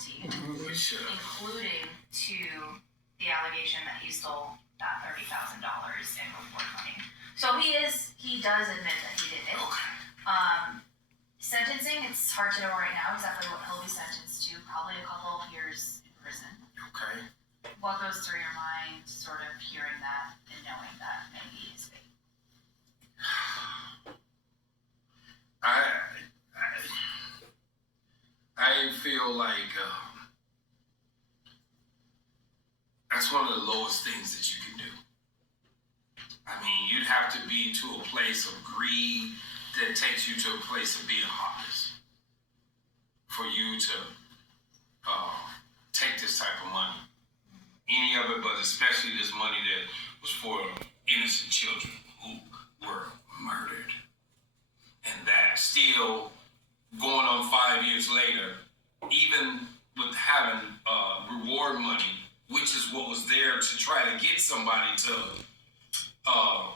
guilty, Sure. including to the allegation that he stole that $30,000 in reward money. So he does admit that he did it. Okay. Sentencing, it's hard to know right now exactly what he'll be sentenced to, probably a couple of years in prison. Okay. What goes through your mind sort of hearing that and knowing that maybe his fate? I feel like that's one of the lowest things that you can do. I mean, you'd have to be to a place of greed that takes you to a place of being heartless for you to take this type of money. Any of it, but especially this money that was for innocent children who were murdered. And that still going on 5 years later, even with having reward money, which is what was there to try to get somebody to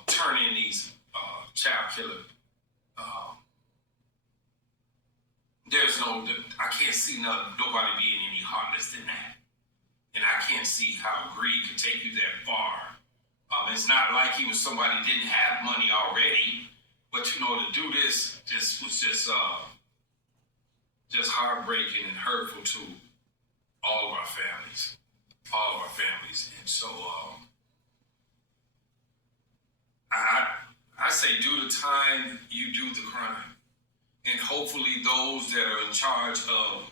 turn in these child killer. I can't see nobody being any heartless than that. And I can't see how greed could take you that far. It's not like he was somebody who didn't have money already, but to do this was just heartbreaking and hurtful to all of our families. And so I say do the time, you do the crime. And hopefully those that are in charge of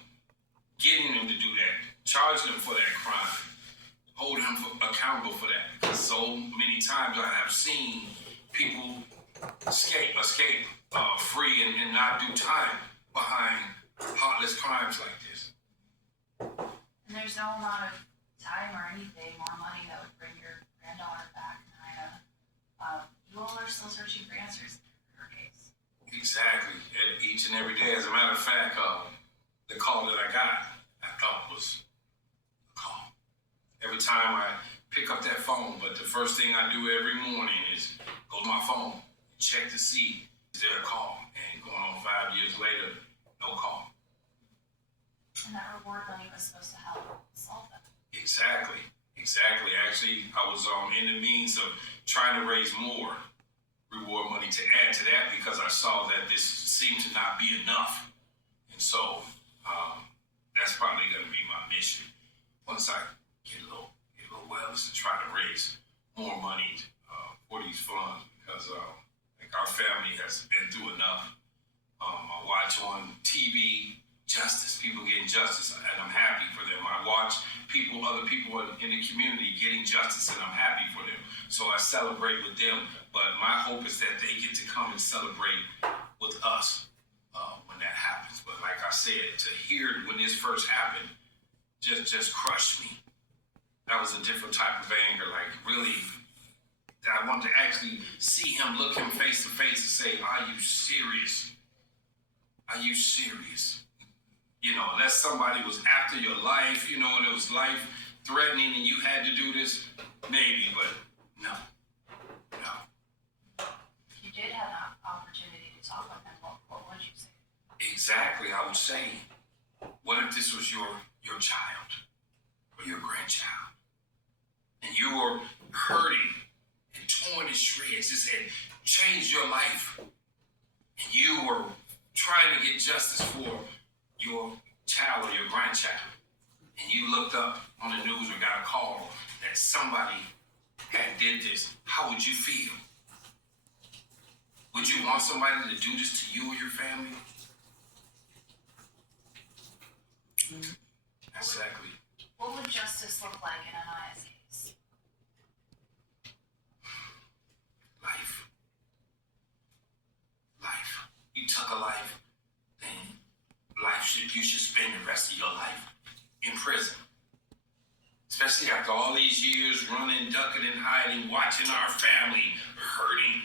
getting them to do that, charge them for that crime, hold them accountable for that. Because so many times I have seen people escape free and not do time behind heartless crimes like this. And there's no amount of time or anything, more money that would bring your granddaughter back, Nina. You all are still searching for answers in her case. Exactly. Each and every day. As a matter of fact, the call that I got, I thought was a call. Every time I pick up that phone, but the first thing I do every morning is go to my phone, check to see is there a call. And going on 5 years later, no call. And that reward money was supposed to help solve that. Exactly. Actually, I was in the means of trying to raise more reward money to add to that because I saw that this seemed to not be enough. And so that's probably going to be my mission once I get a little well, is to try to raise more money for these funds because our family has been through enough. I watch on TV justice, people getting justice, and I'm happy for them. I watch other people in the community getting justice, and I'm happy for them. So I celebrate with them, but my hope is that they get to come and celebrate with us when that happens. But like I said, to hear when this first happened, just crushed me. That was a different type of anger, like really, that I wanted to actually see him, look him face to face and say, are you serious? Are you serious? Unless somebody was after your life, and it was life-threatening and you had to do this, maybe, but no. If you did have an opportunity to talk with them, what would you say? Exactly, I would say, what if this was your child or your grandchild? And you were hurting and torn to shreds, this had changed your life. And you were trying to get justice for your child or your grandchild, and you looked up on the news or got a call that somebody had did this, how would you feel? Would you want somebody to do this to you or your family? Exactly. What would justice look like in Anaya's case? Life. You took a life, then you should spend the rest of your life in prison. Especially after all these years running, ducking, and hiding, watching our family hurting.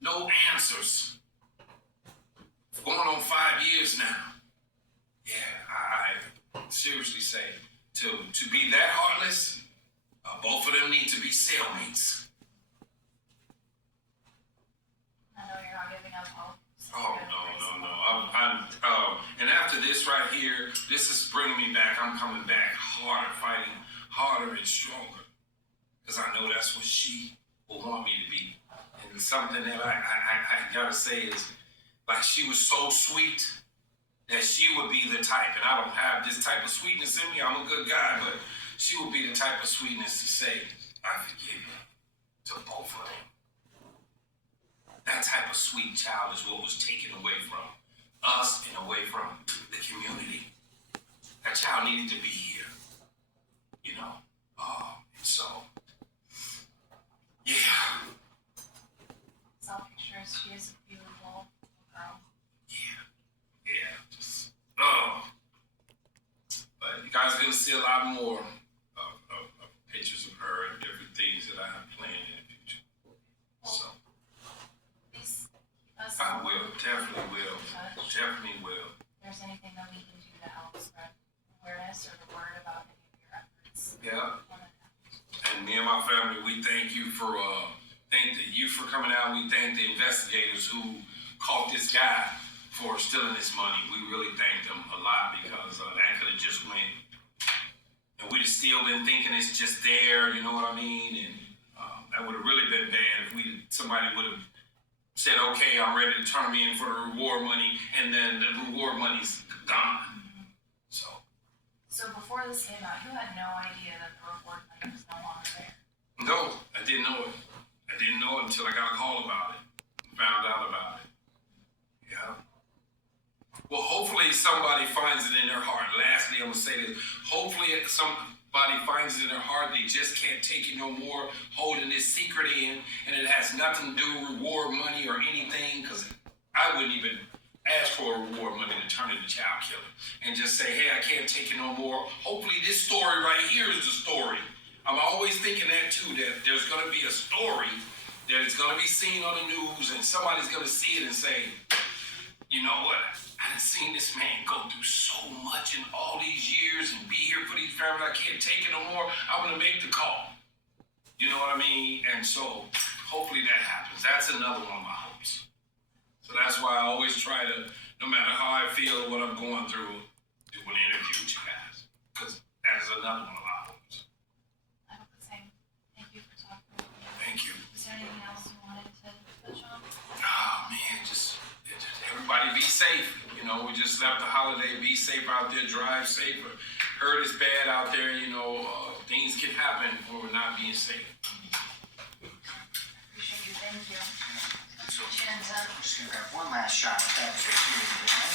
No answers. Going on 5 years now. Yeah, I seriously say, to be that heartless, both of them need to be cellmates. I know you're not giving up hope, so Oh, no. And after this right here, this is bringing me back. I'm coming back harder, fighting harder and stronger. Because I know that's what she will want me to be. And something that I gotta say is, like, she was so sweet that she would be the type, and I don't have this type of sweetness in me. I'm a good guy, but she would be the type of sweetness to say, I forgive you, to both of them. That type of sweet child is what was taken away from us and away from the community. That child needed to be here, you know. And so, yeah, Saw pictures. She is a beautiful girl. just, But you guys are gonna see a lot more of pictures of her and different things that I have planned in the future. So. Please keep us I in the will, loop. definitely will, Keep in touch. definitely will. If there's anything that we can do to help spread awareness or the word about any of your efforts. Yeah, One of them. and me and my family, we thank you for coming out. We thank the investigators who caught this guy for stealing this money. We really thank them a lot because that could have just went, and we'd have still been thinking it's just there. You know what I mean? And that would have really been bad if somebody would have said, okay, I'm ready to turn me in for the reward money, and then the reward money's gone. So before this came out, you had no idea that the reward money was no longer there. No, I didn't know it. I didn't know it until I got a call about it, found out about it. Yeah. Well, hopefully somebody finds it in their heart. Lastly, I'm gonna say this. Hopefully somebody finds it in their heart. They just can't take it no more, holding this secret in, and it has nothing to do with reward money or anything, because I wouldn't even ask for a reward money to turn into child killer and just say, hey, I can't take it no more. Hopefully this story right here is the story. I'm always thinking that too, that there's going to be a story that is going to be seen on the news and somebody's going to see it and say, you know what? I done seen this man go through so much in all these years and be here for these families. I can't take it no more. I'm going to make the call. You know what I mean? And so hopefully that happens. That's another one of my hopes. So that's why I always try to, no matter how I feel or what I'm going through, do an interview with you guys. Because that is another one of my hopes. I hope the same. Thank you for talking with me. Thank you. Is there anything else you wanted to touch on? Oh man, just everybody be safe. You know, we just left the holiday. Be safe out there. Drive safe. Hurt is bad out there. You know, things can happen when we're not being safe. Appreciate you. Thank you. So, Get in touch. I'm just gonna grab one last shot of that.